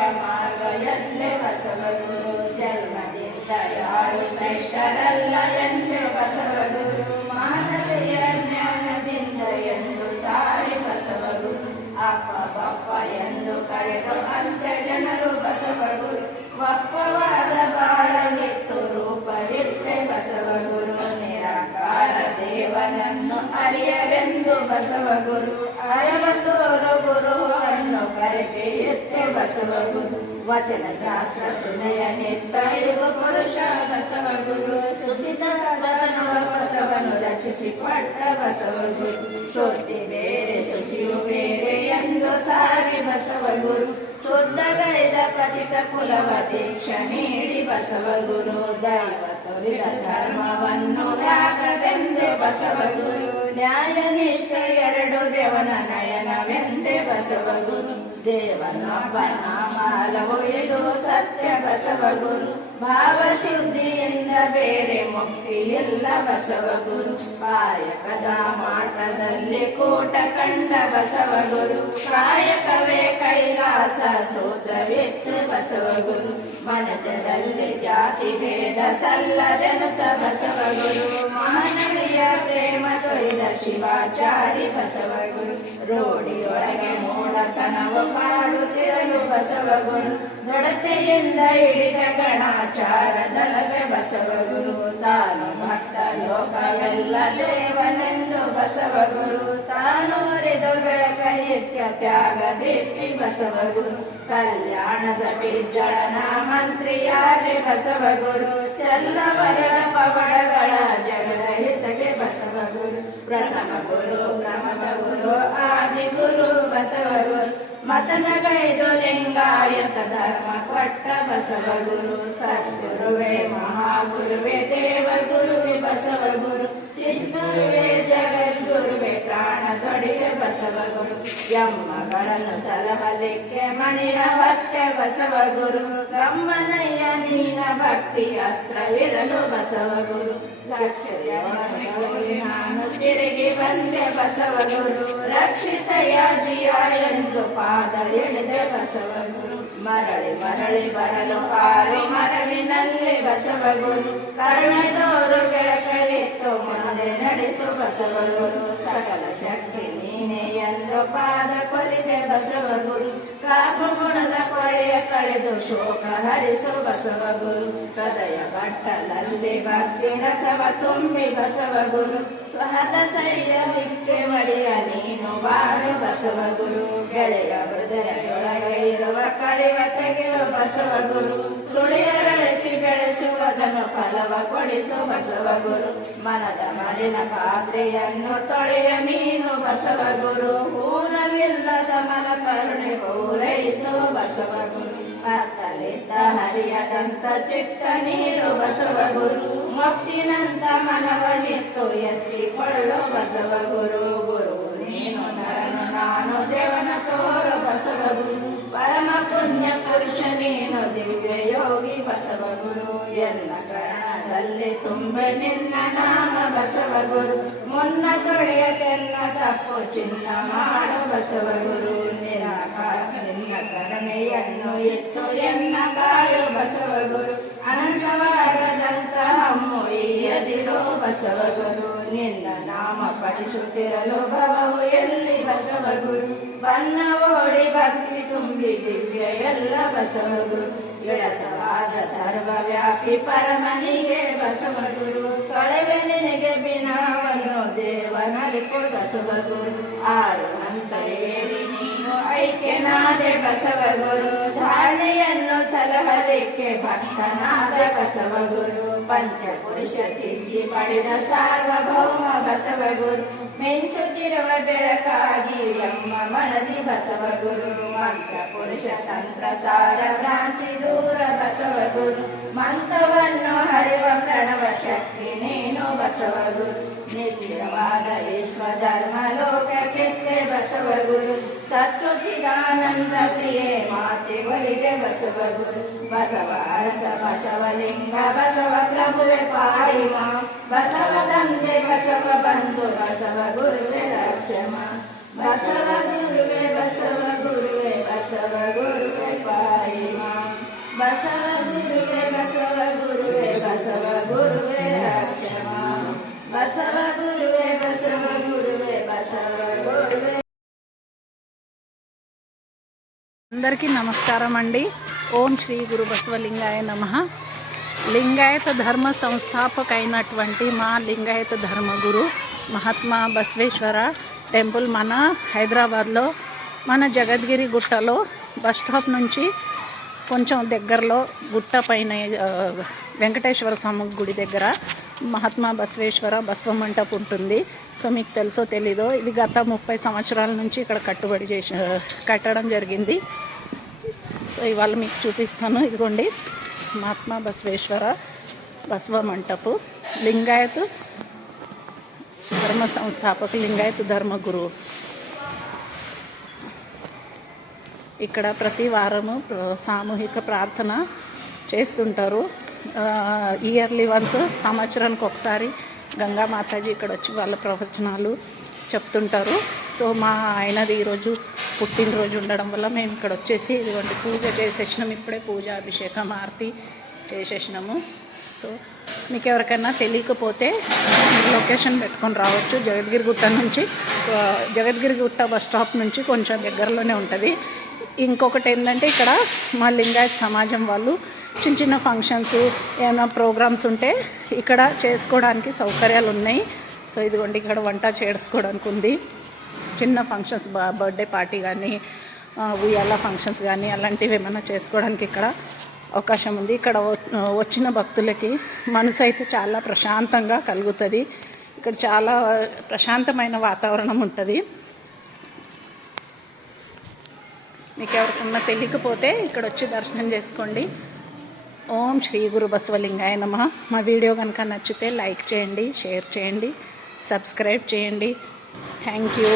ಮಾರ್ಗ ಎಂದೆ ಬಸವಗುರು. ಜನ್ಮದಿಂದ ಯಾರು ಶ್ರೇಷ್ಠರಲ್ಲ ಎಂದು ಬಸವಗುರು. ಮಾನವೀಯ ಜ್ಞಾನದಿಂದ ಎಂದು ಸಾರಿ ಬಸವಗುರು. ಅಪ್ಪ ಬಪ್ಪ ಎಂದು ಕರೆದು ಅಂತ್ಯ ಜನರು ಬಸವಗುರು. ಒಪ್ಪವಾದ ಬಾಳಗಿತ್ತು ರೂಪ ಇತ್ತೆ ಬಸವಗುರು. ನಿರಾಕಾರ ದೇವನನ್ನು ಅರಿಯರೆಂದು ಬಸವಗುರು. ಅರವತ್ತೂರು ಗುರುವನ್ನು ಕರೆಪೆ ಎತ್ತೆ ಬಸವಗುರು. ವಚನ ಶಾಸ್ತ್ರ ಸುನೆಯ ನಿತ್ತೈದು ಪುರುಷ ಬಸವಗುರು. ಸುಚಿತ ಬರನುವ ಪಥವನ್ನು ರಚಿಸಿಕೊಟ್ಟ ಬಸವಗುರು. ಶುದ್ಧಿ ಬೇರೆ ಶುಚಿಯು ಬೇರೆ ಎಂದು ಸಾರಿ ಬಸವಗುರು. ಶುದ್ಧಗೈದ ಪತಿತ ಕುಲವ ದೀಕ್ಷ ನೀಡಿ ಬಸವಗುರು. ದೈವ ತೊರಿದ ಧರ್ಮವನ್ನು ವ್ಯಾಗವೆಂದೆ ಬಸವಗುರು. ನ್ಯಾಯ ನಿಷ್ಠೆ ಎರಡು ದೇವನ ನಯನವೆಂದೆ ಬಸವಗುರು. ದೇವನೊಬ್ಬ ನಾಮಲವು ಇದು ಸತ್ಯ ಬಸವಗುರು. ಭಾವಶುದ್ಧಿಯಿಂದ ಬೇರೆ ಮುಕ್ತಿ ಇಲ್ಲ ಬಸವಗುರು. ಕಾಯಕದ ಮಾಟದಲ್ಲಿ ಕೂಟ ಕಂಡ ಬಸವಗುರು. ಕಾಯಕವೇ ಕೈಲಾಸ ಸೂತ್ರವಿತ್ತು ಬಸವಗುರು. ಮನಜದಲ್ಲಿ ಜಾತಿ ಭೇದ ಸಲ್ಲದೆನುತ ಬಸವಗುರು. ಮಾನವೀಯ ಪ್ರೇಮ ತೊರಿದ ಶಿವಾಚಾರಿ ಬಸವಗುರು. ರೋಡಿಯೊಳಗೆ ಮೂಢತನವು ಕಾಡುತ್ತಿರಲು ಬಸವಗುರು. ದೃಢತೆಯಿಂದ ಹಿಡಿದ ಗಣಾಚಾರದಲಗೆ ಬಸವಗುರು. ತಾನು ಭಕ್ತ ಲೋಕವೆಲ್ಲ ದೇವನೆಂದು ಬಸವಗುರು. ತಾನು ಒರೆದು ಬೆಳಕ ನಿತ್ಯ ತ್ಯಾಗ ದೀಪ್ತಿ ಬಸವಗುರು. ಕಲ್ಯಾಣದ ಬಿಜ್ಜಳನ ಮಂತ್ರಿಯಾಗಿ ಬಸವಗುರು. ಚೆಲ್ಲವರ ಪವಡಗಳ ಜಗದ ಹಿತಗೆ ಬಸವಗುರು. ಪ್ರಥಮ ಗುರು ಪ್ರಮದ ಗುರು ಆದಿ ಗುರು ಬಸವಗುರು. ಮತನಗೈದು ಲಿಂಗಾಯತ ಧರ್ಮ ಕೊಟ್ಟ ಬಸವಗುರು. ಸದ್ಗುರುವೇ ಮಹಾಗುರುವೇ ದೇವಗುರುವೇ ಬಸವಗುರು. ಚಿದ್ಗುರುವೇ ಜಗದ್ಗುರುವೇ ಪ್ರಾಣದೊಡಿಗೆ ಬಸವಗುರು. ಯಮ್ಮಗಳನ್ನು ಸಲಹಲಿಕ್ಕೆ ಮಣಿಯ ಹೊಕ್ಕೆ ಬಸವಗುರು. ಗಮ್ಮನಯ್ಯ ನಿನ್ನ ಭಕ್ತಿ ಅಸ್ತ್ರವಿರಲು ಬಸವಗುರು. ಲಕ್ಷ ನಾನು ತಿರುಗಿ ಬಂದೆ ಬಸವಗುರು. ರಕ್ಷಿಸಯ್ಯ ಜಿಯ ಎಂದು ಪಾದ ಇಳಿದೆ ಬಸವಗುರು. ಮರಳಿ ಮರಳಿ ಬರಲು ಕಾರು ಮರವಿನಲ್ಲಿ ಬಸವಗುರು. ಕರುಣೆದೋರು ಬೆಳಕಲಿತ್ತು ಮುಂದೆ ನಡೆಸು ಬಸವಗುರು. ಸಕಲ ಶಕ್ತಿ ನೀನೆ ಎಂದು ಪಾದ ಕೊಲಿದೆ ಬಸವಗುರು. ಕಾಪು ಗುಣದ ಕೊಳೆಯ ಕಳೆದು ಶೋಕ ಹರಿಸು ಬಸವಗುರು. ಹೃದಯ ಬಟ್ಟಲಲ್ಲಿ ಭಕ್ತಿ ರಸವ ತುಂಬಿ ಬಸವಗುರು. ಸ್ವಹತ ಸೈಯಲಿಕ್ಕೆ ಒಡೆಯ ನೀನು ಬಾರು ಬಸವಗುರು. ಗೆಳೆಯ ಹೃದಯದೊಳಗೆ ಇರುವ ಕಳೆವ ತೆಗೆಯುವ ಬಸವಗುರು. ಸುಳಿಯರಳಿಸಿ ಬೆಳೆಸುವುದನ್ನು ಫಲವ ಕೊಡಿಸು ಬಸವಗುರು. ಮನದ ಮಲಿನ ಪಾತ್ರೆಯನ್ನು ತೊಳೆಯ ನೀನು ಬಸವಗುರು. ಹೂನವಿಲ್ಲದ ಮನ ಕರುಣೆ ಪೂರೈಸು ಬಸವಗುರು. ಅತ್ತಲಿದ್ದ ಹರಿಯದಂತ ಚಿತ್ತ ನೀಡು ಬಸವಗುರು. ಮುಕ್ತಿನಂತ ಮನವನಿತ್ತು ಎತ್ತಿಕೊಳ್ಳು ಬಸವಗುರು. ಗುರು ನೀನು ನರನು ನಾನು ದೇವನ ತೋರು ಬಸವಗುರು. ಪರಮ ಪುಣ್ಯ ಪುರುಷ ನೀನು ದಿವ್ಯ ಯೋಗಿ ಬಸವಗುರು. ಎನ್ನ ಕರಣದಲ್ಲಿ ತುಂಬೆ ನಿನ್ನ ನಾಮ ಬಸವಗುರು. ಮುನ್ನ ತೊಡೆಯತೆನ್ನ ತಪ್ಪು ಚಿನ್ನ ಮಾಡು ಬಸವಗುರು. ನಿರಾಕಾರ ನಿನ್ನ ಕರುಣೆಯನ್ನು ಎತ್ತು ಎನ್ನ ಕಾಯು ಬಸವಗುರು. ಅನಂತವಾಗದಂತ ಹಮ್ಮು ಈಯದಿರೋ ಬಸವಗುರು. ನಿನ್ನ ನಾಮ ಪಠಿಸುತ್ತಿರಲು ಭವವು ಎಲ್ಲಿ ಬಸವಗುರು. ಬನ್ನ ಓಡಿ ಭಕ್ತಿ ತುಂಬಿ ದಿವ್ಯ ಎಲ್ಲ ಬಸವಗುರು. ವಿಳಸವಾದ ಸರ್ವವ್ಯಾಪಿ ಪರಮನಿಗೆ ಬಸವಗುರು. ಕಳೆವೆ ನಿನಗೆ ಬಿನಾವನ್ನು ದೇವನಲಿಪು ಬಸವಗುರು. ಆರು ಹಂತ ಏರಿ ನೀನು ಐಕ್ಯನಾದೆ ಬಸವಗುರು. ಧಾರಣೆಯನ್ನು ಸಲಹಲಿಕ್ಕೆ ಭಕ್ತನಾದ ಬಸವಗುರು. ಪಂಚಪುರುಷ ಸಿದ್ಧಿ ಪಡೆದ ಸಾರ್ವಭೌಮ ಬಸವಗುರು. ಮಿಂಚುತ್ತಿರುವ ಬೆಳಕಾಗಿ ಎಮ್ಮ ಮನದಿ ಬಸವಗುರು. ಮಂತ್ರ ಪುರುಷ ತಂತ್ರ ಸಾರ ಭ್ರಾಂತಿ ದೂರ ಬಸವಗುರು. ಮಂತ್ರವನ್ನು ಹರಿವ ಪ್ರಣವ ಶಕ್ತಿ ನೀನು ಬಸವಗುರು. ನಿತ್ಯವಾದ ವಿಶ್ವ ಧರ್ಮ ಲೋಕ ಕೆತ್ತೆ ಬಸವಗುರು. ಸತ್ತು ಚಿದಾನಂದ ಪ್ರಿಯೆ ಮಾತೆ ಒಲಿದೆ ಬಸವಗುರು. ಬಸವ ಅರಸ ಬಸವಲಿಂಗ ಬಸವ ಪ್ರಭುವೆ ಪಾಯಿಮ. ಬಸವ ತಂದೆ ಬಸವ ಬಂಧು ಬಸವ ಗುರುವೆ ರಕ್ಷಮ. ಬಸವ ಗುರುವೆ ಬಸವ ಗುರುವೆ ಬಸವ ಗುರುವೆ ಪಾಯಿ. అందరికీ నమస్కారం అండి. ఓం శ్రీ గురు బసవలింగాయ నమః. లింగాయత ధర్మ సంస్థాపక అయినటువంటి మా లింగాయత ధర్మగురు మహాత్మా బసవేశ్వర టెంపుల్ మన హైదరాబాద్లో మన జగద్గిరి గుట్టలో బస్ స్టాప్ నుంచి కొంచెం దగ్గరలో గుట్ట పైన వెంకటేశ్వర స్వామి గుడి దగ్గర మహాత్మా బసవేశ్వర బసవ మంటపం ఉంటుంది. సో మీకు తెలుసో తెలీదో, ఇది గత 30 సంవత్సరాల నుంచి ఇక్కడ కట్టడం జరిగింది. సో ఇవాళ మీకు చూపిస్తాను. ఇదిగోండి మహాత్మా బసవేశ్వర బసవ మంటపు లింగాయత్ ధర్మ సంస్థాపక లింగాయత్ ధర్మగురు. ఇక్కడ ప్రతి వారము సామూహిక ప్రార్థన చేస్తుంటారు. ఇయర్లీ వన్స్, సంవత్సరానికి ఒకసారి గంగా మాతాజీ ఇక్కడ వచ్చి వాళ్ళ ప్రవచనాలు చెప్తుంటారు. సో మా ఆయనది ఈరోజు పుట్టినరోజు ఉండడం వల్ల మేము ఇక్కడ వచ్చేసి ఇదిగోండి పూజ చేసేసినాము. ఇప్పుడే పూజ అభిషేకం ఆరతి చేసేసినాము. సో మీకు ఎవరికైనా తెలియకపోతే లొకేషన్ పెట్టుకొని రావచ్చు. జగద్గిరి గుట్ట బస్ స్టాప్ నుంచి కొంచెం దగ్గరలోనే ఉంటుంది. ఇంకొకటి ఏంటంటే ఇక్కడ మా లింగాయత్ సమాజం వాళ్ళు చిన్న చిన్న ఫంక్షన్స్ ఏమైనా ప్రోగ్రామ్స్ ఉంటే ఇక్కడ చేసుకోవడానికి సౌకర్యాలు ఉన్నాయి. సో ఇదిగోండి ఇక్కడ వంట చేసుకోవడానికి ఉంది. చిన్న ఫంక్షన్స్, బర్త్డే పార్టీ కానీ ఉయ్యాల ఫంక్షన్స్ కానీ అలాంటివి ఏమైనా చేసుకోవడానికి ఇక్కడ అవకాశం ఉంది. ఇక్కడ వచ్చిన భక్తులకి మనసు అయితే చాలా ప్రశాంతంగా కలుగుతుంది. ఇక్కడ చాలా ప్రశాంతమైన వాతావరణం ఉంటుంది. మీకు ఎవరికన్నా తెలియకపోతే ఇక్కడ వచ్చి దర్శనం చేసుకోండి. ఓం శ్రీ గురు బసవలింగాయ నమః. మా వీడియో కనుక నచ్చితే లైక్ చేయండి, షేర్ చేయండి, సబ్స్క్రైబ్ చేయండి. Thank you.